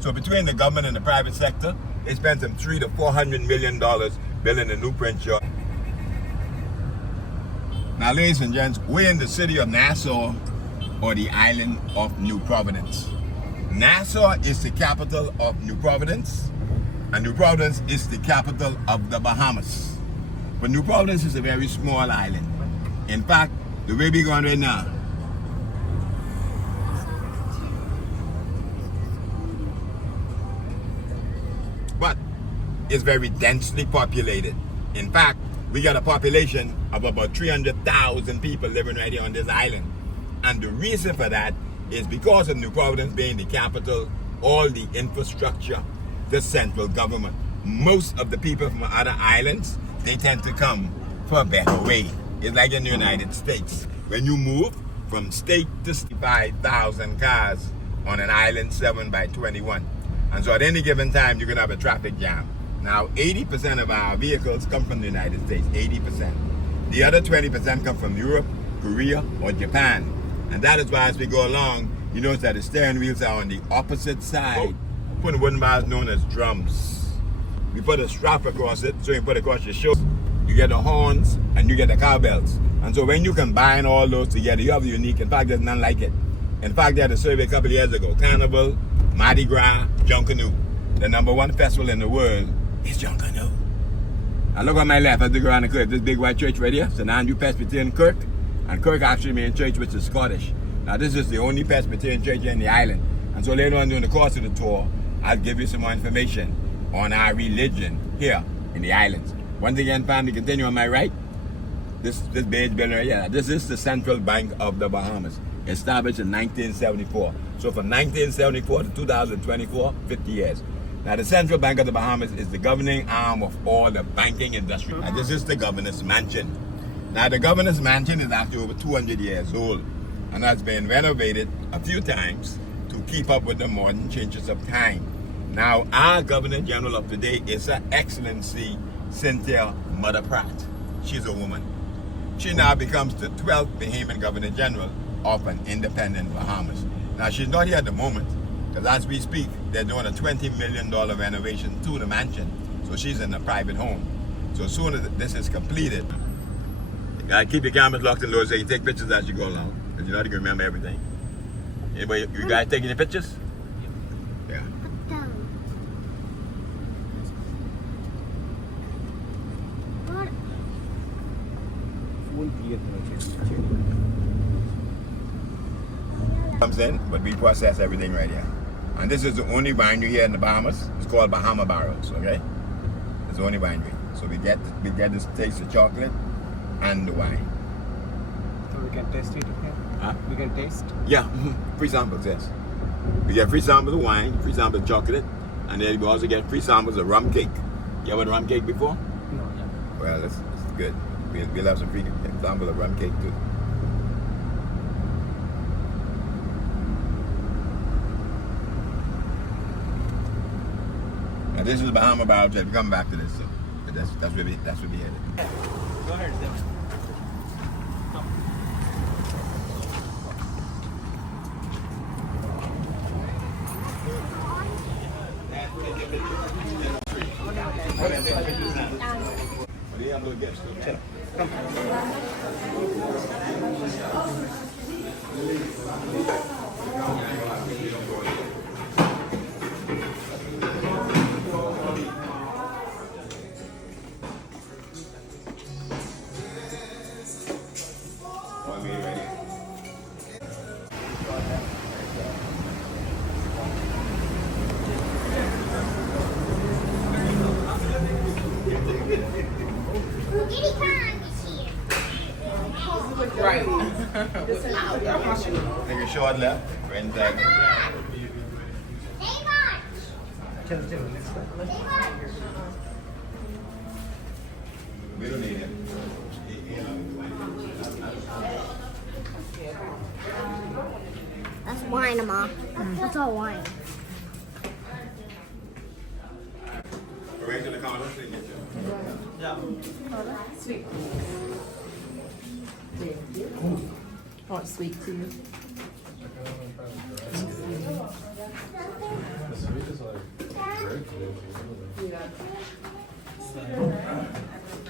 So between the government and the private sector, they spent some $300 to $400 million building a new print shop. Now, ladies and gents, we're in the city of Nassau, or the island of New Providence. Nassau is the capital of New Providence, and New Providence is the capital of the Bahamas. But New Providence is a very small island. In fact, the way we're going right now, but it's very densely populated. In fact, we got a population of about 300,000 people living right here on this island. And the reason for that is because of New Providence being the capital, all the infrastructure, the central government. Most of the people from other islands, they tend to come for a better way. It's like in the United States. When you move from state to state, 5,000 cars on an island 7 by 21. And so at any given time, you're going to have a traffic jam. Now, 80% of our vehicles come from the United States, 80%. The other 20% come from Europe, Korea, or Japan. And that is why as we go along, you notice that the steering wheels are on the opposite side. Putting wooden bars known as drums. We put a strap across it, so you put it across your shoulder. You get the horns, and you get the cowbells. And so when you combine all those together, you have the unique. In fact, there's none like it. In fact, they had a survey a couple of years ago. Carnival, Mardi Gras, Junkanoo. The #1 festival in the world is Junkanoo. And look on my left as we go around the cliff. This big white church right here, St. Andrew Presbyterian Kirk. And Kirk actually means church which is Scottish. Now this is the only Presbyterian church here in the island. And so later on during the course of the tour, I'll give you some more information on our religion here in the islands. Once again, family, continue on my right. This beige building right here. This is the Central Bank of the Bahamas, established in 1974. So from 1974 to 2024, 50 years. Now the Central Bank of the Bahamas is the governing arm of all the banking industry. Now this is the governor's mansion. Now the governor's mansion is actually over 200 years old and has been renovated a few times to keep up with the modern changes of time. Now our Governor General of today is Her Excellency Cynthia Mother Pratt. She's a woman. She now becomes the 12th Bahamian Governor General of an independent Bahamas. Now she's not here at the moment because as we speak, they're doing a $20 million renovation to the mansion. So she's in a private home. So as soon as this is completed, you gotta keep your cameras locked and loaded so you take pictures as you go along. Because you're not gonna remember everything. Anybody, you guys taking your pictures? Yeah. Comes in, but we process everything right here. And this is the only winery here in the Bahamas. It's called Bahama Barrels, okay? It's the only winery. So we get this taste of chocolate and the wine. So we can taste it, okay? Huh? We can taste? Yeah, free samples, yes. We get free samples of wine, free samples of chocolate, and then we also get free samples of rum cake. You ever had rum cake before? No, yeah. Well, it's good. We'll have some free sample of rum cake too. Now this is Bahama Barrels. We'll come back to this. So that's where we headed. Go ahead, sir. Right. Take a short left. Right back. We don't need it. That's wine, Ma. That's all wine. Right to the counter, so you get your- Yeah. Sweet. Oh, it's sweet to you.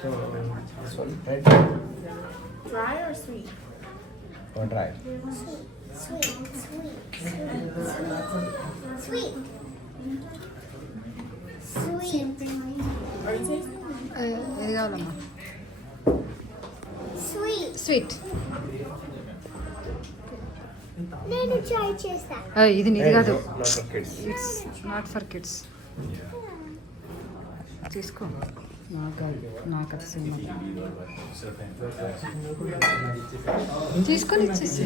This one, right? Dry or sweet? Or dry? Sweet. Are you tasting? ఏది కావాలమ్మా Sweet. Sweet నేను try చేస్తా. ఇది నీది కాదు Not for kids. It's not for kids తీసుకో నాకు కాదు నాకు అది సినిమా తీసుకొని ఇచ్చేసి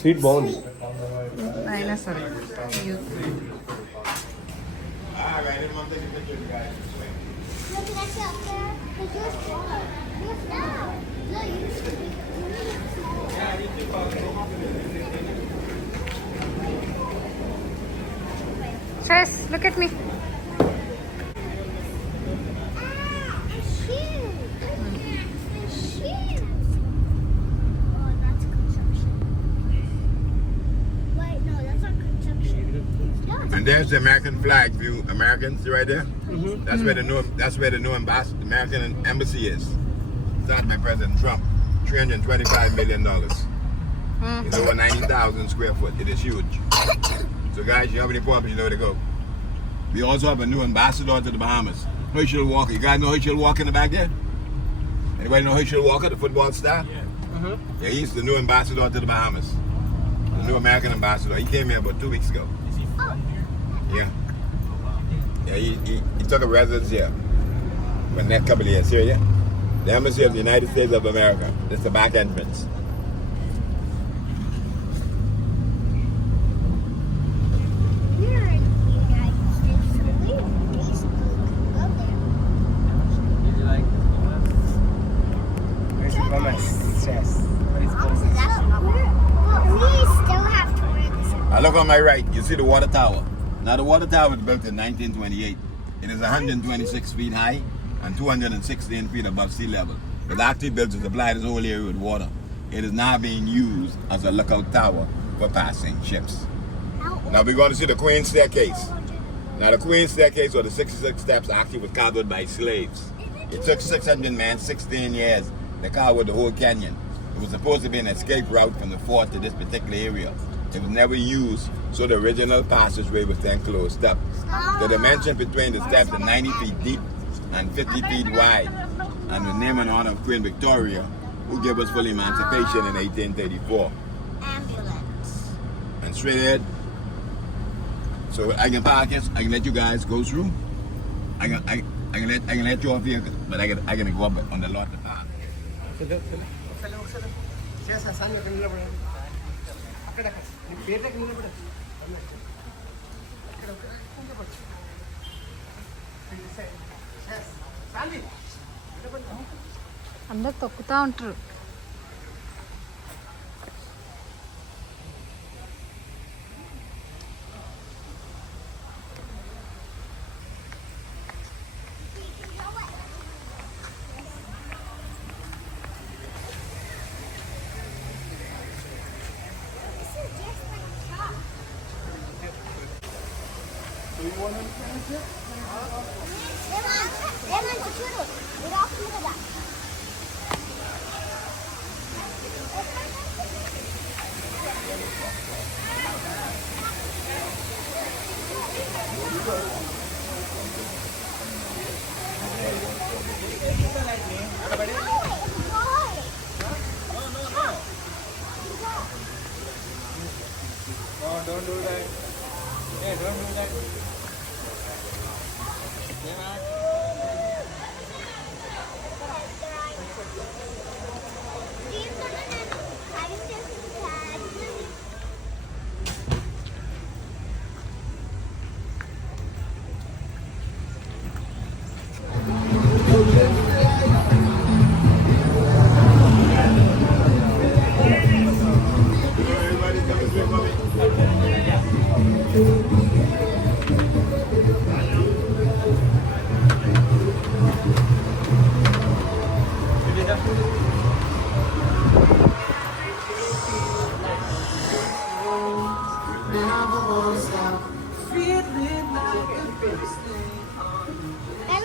Sweet బాగుంది. అయినా సరే All right, I'm taking pictures, guys. Look at that up there. Look, you're small. Look now. Look, you should be. Chess, look at me. Ah, a shoe. A shoe. Oh, that's construction. Wait, no, that's not construction. Yeah, And there's the American flag view. Americans, see right there? That's where the new ambassador, American embassy is. Started by President Trump. $325 million. It's over 90,000 square foot. It is huge. So guys, you have any problems, you know where to go. We also have a new ambassador to the Bahamas. Herschel Walker. You guys know Herschel Walker in the back there? Anybody know Herschel Walker, the football star? Yeah, he's the new ambassador to the Bahamas. The new American ambassador. He came here about 2 weeks ago. Yeah. Yeah, he took a residence here for the next couple of years. Here, yeah? The Embassy of the United States of America. This is the back entrance. we're in the United States, so we basically could go there. Did you like Where's the Bahamas? Chess. Honestly, that's not bad. But we still have to wear this. I look on my right, you see the water tower. Now the water tower was built in 1928. It is 126 feet high and 216 feet above sea level. It actually built to supply this whole area with water. It is now being used as a lookout tower for passing ships. Now we're going to see the Queen's Staircase. Now the Queen's Staircase, or the 66 steps, actually was carved by slaves. It took 600 men 16 years to carve the whole canyon. It was supposed to be an escape route from the fort to this particular area. It was never used, so the original passageway was then closed up. The dimension between the steps are 90 feet deep and 50 feet wide, and was named in honor of Queen Victoria, who gave us full emancipation in 1834. Ambulance. And straight ahead, so I can park it, I can let you guys go through. I can let you off here, but I can go up on the lot to park. Chess, Hassan, you can deliver. అక్కడ నీ పేరు దగ్గర నిలబడు అందరు తొక్కుతా ఉంటారు No, don't do that. Hey, don't do that. Every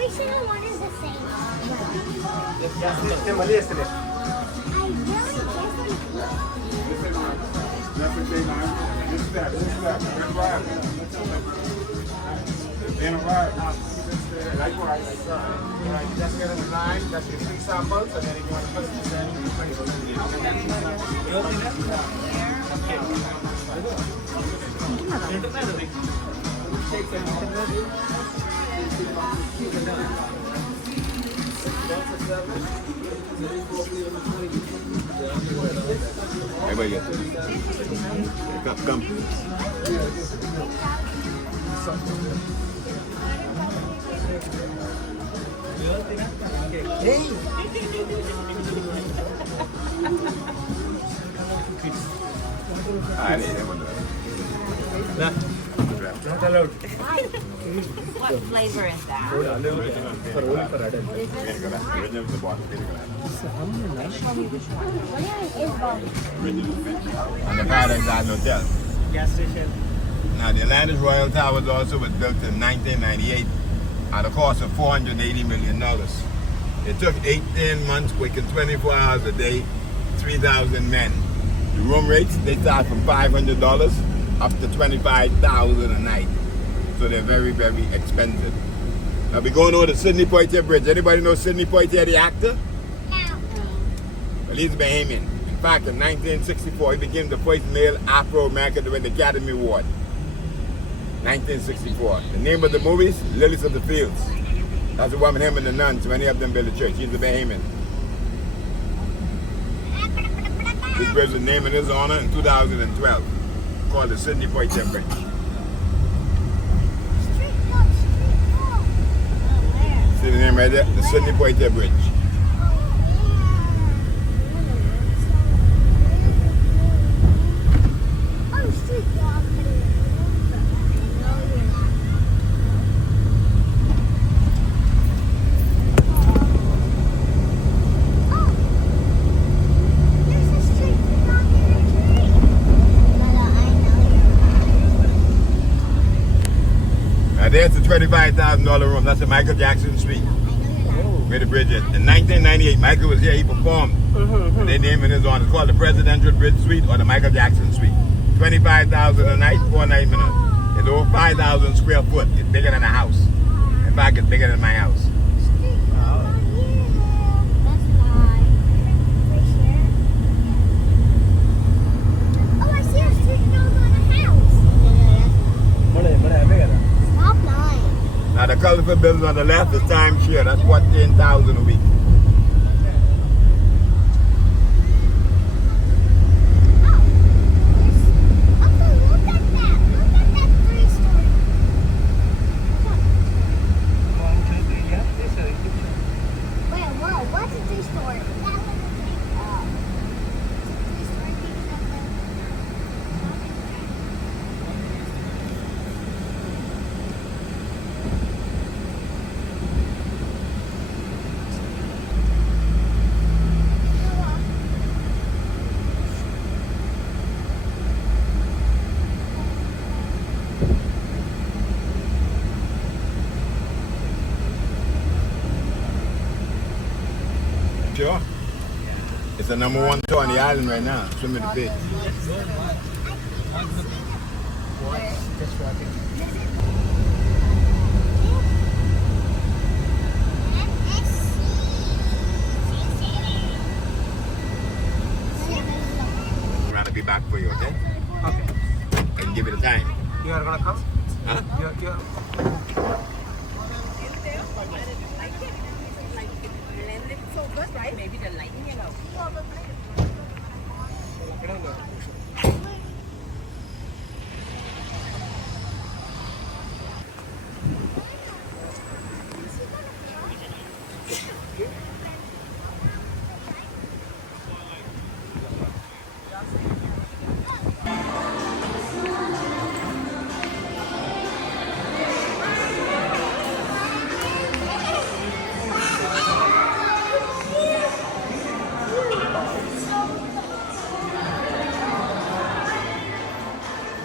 single one is the same. Este Malay yesterday. I really Likewise, just get in line, that's your 3 samples, and then if you want to put it then you bring Everybody get it. Come. I need that. Not allowed. What flavor is that? And the Paradise Garden Hotel. Gas station. Now the Atlantis Royal Towers also was built in 1998 at a cost of $480 million. It took 18 months, working 24 hours a day, 3,000 men. The room rates, they start from $500 up to $25,000 a night. So they're very, very expensive. Now we're going over the Sidney Poitier Bridge. Anybody know Sidney Poitier, the actor? Well, he's a Bahamian. In fact, in 1964, he became the first male Afro-American to win the Academy Award. 1964. The name of the movie is Lilies of the Fields. That's the woman, him and the nuns, when they helped them build the church. He's a Bahamian. This bridge was named in his honor in 2012, called the Sidney Poitier Bridge. See the name right there? The Sidney Poitier Bridge. Now there's the $25,000 room. That's the Michael Jackson Suite. Where the bridge is. In 1998, Michael was here. He performed. They named it his honor. It's called the Presidential Bridge Suite or the Michael Jackson Suite. $25,000 a night, 4 night minutes. It's over 5,000 square foot. It's bigger than a house. In fact, it's bigger than my house. Now the colorful building on the left is timeshare. That's $14,000 a week. Sure. It's the #1 tour on the island right now. Swim in the pit. I'm gonna be back for you, okay? Okay. I can give you the time. You are gonna come? Huh? You're So good, right? Maybe the light yellow.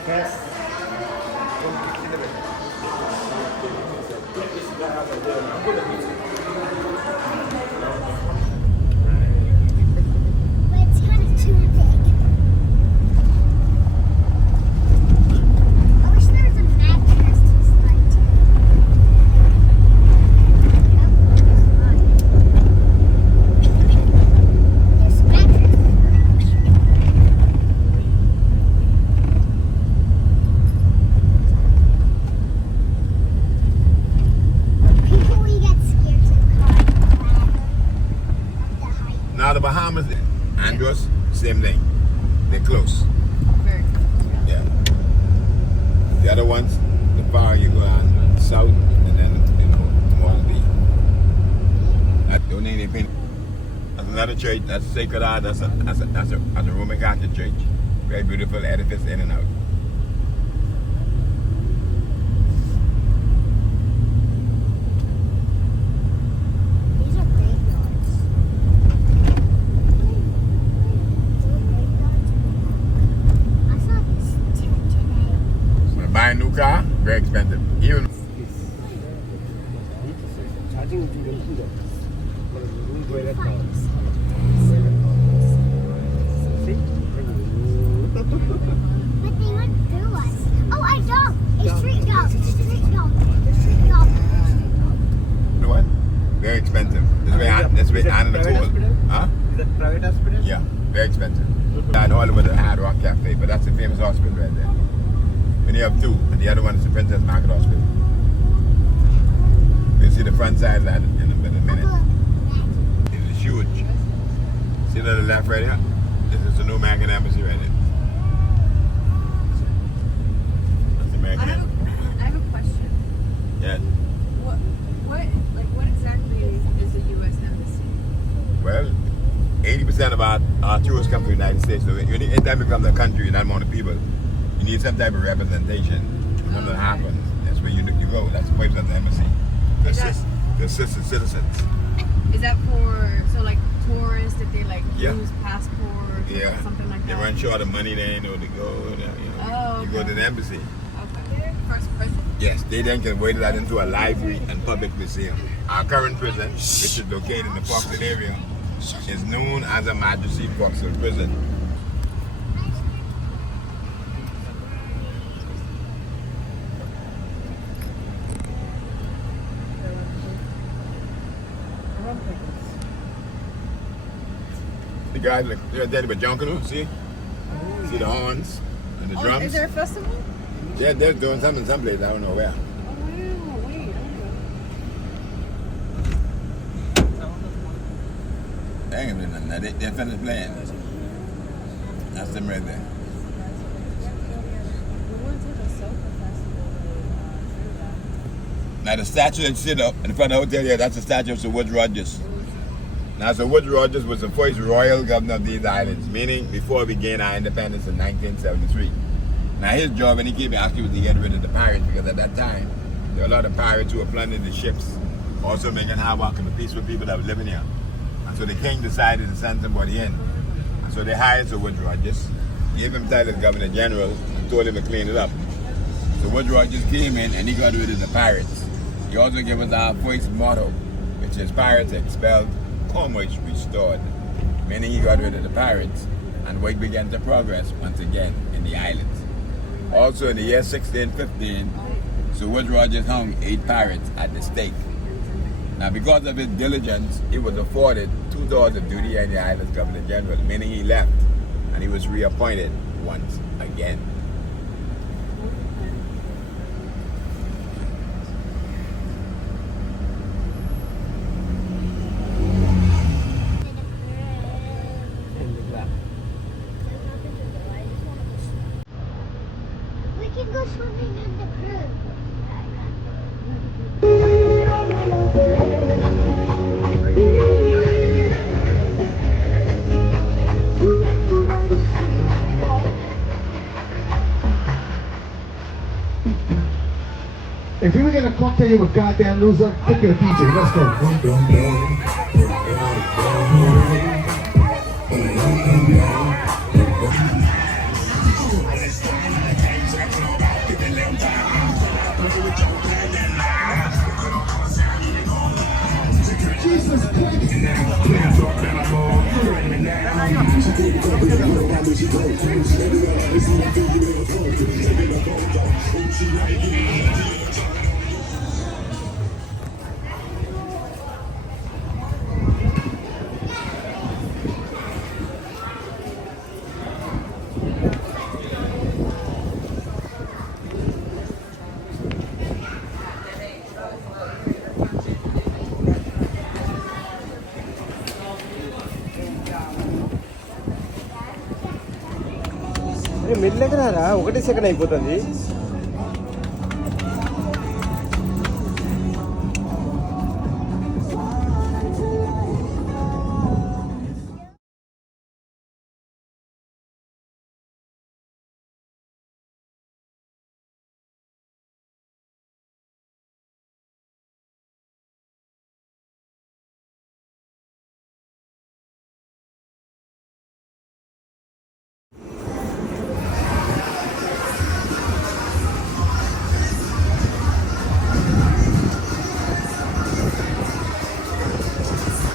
Yes. But it's kind of too big. I wish there was a mattress to slide to. There's a mattress. People we get scared to climb the height. Now the Bahamas, Andros, same thing. They're close. Very close. Yeah. The other ones, the far you go on south, and then more the that's the only thing. That's another church. That's Sacred Heart. That's a Roman Catholic church. Very beautiful edifice in and out. These are graveyards. I saw this tent today. When I buy a new car, very expensive. Even But they went through us. Oh, a dog! A street dog! Street dog! Street dog! you know what? Very expensive. This way and the cold. Huh? Is that private hospital? Yeah, very expensive. I know all about the Hard Rock Cafe, but that's a famous hospital right there. And you have two, and the other one is the Princess Margaret Hospital. You'll see the front side of that in a minute. It's huge. See to the left right here? This is the new American Embassy right there. That's the American Embassy. I have a question. Yeah. What exactly is the U.S. Embassy? Well, 80% of our tourists come from the United States. So anytime it becomes a country, that amount of people, you need some type of representation. When something happens, that's where you go. That's the place of the embassy. To assist the citizens. Is that for tourists if they Yeah. lose passports Yeah. or something like They that? run short of money, they ain't know to go. Oh, You go okay. to the embassy. Okay. First prison. Yes, they then can wait that into a library and public museum. Our current prison, which is located in the Foxville area, is known as a Majesty Foxville Prison. The guys they're dead with Junkanoo, see? See the horns and the drums? Is there a festival? Yeah, they're doing something someplace, I don't know where. Oh wow! Wait. They ain't been nothing. They're finished playing. That's them right there. We went to the Sofa Festival in Now the statue that you see up in front of the hotel here, that's the statue of Sir Woodes Rogers. Now Sir Woodes Rogers was the first royal governor of these islands, meaning before we gained our independence in 1973. Now his job when he came actually was to get rid of the pirates, because at that time there were a lot of pirates who were plundering the ships, also making havoc on the peaceful people that were living here. And so the king decided to send somebody in. And so they hired Sir Woodes Rogers, gave him title as Governor General, and told him to clean it up. So Woodes Rogers came in and he got rid of the pirates. He also gave us our first motto, which is pirates expelled, commerce restored. Meaning he got rid of the pirates and work began to progress once again in the islands. Also in the year 1615, Sir Woodes Rogers hung 8 pirates at the stake. Now because of his diligence, he was afforded 2 tours of duty as the island's Governor General, meaning he left and he was reappointed once again. We can go swimming in the pool. If you were gonna cocktail you a goddamn loser, pick your DJ. Let's go. మెల్లగా రా, 1 second అయిపోతుంది.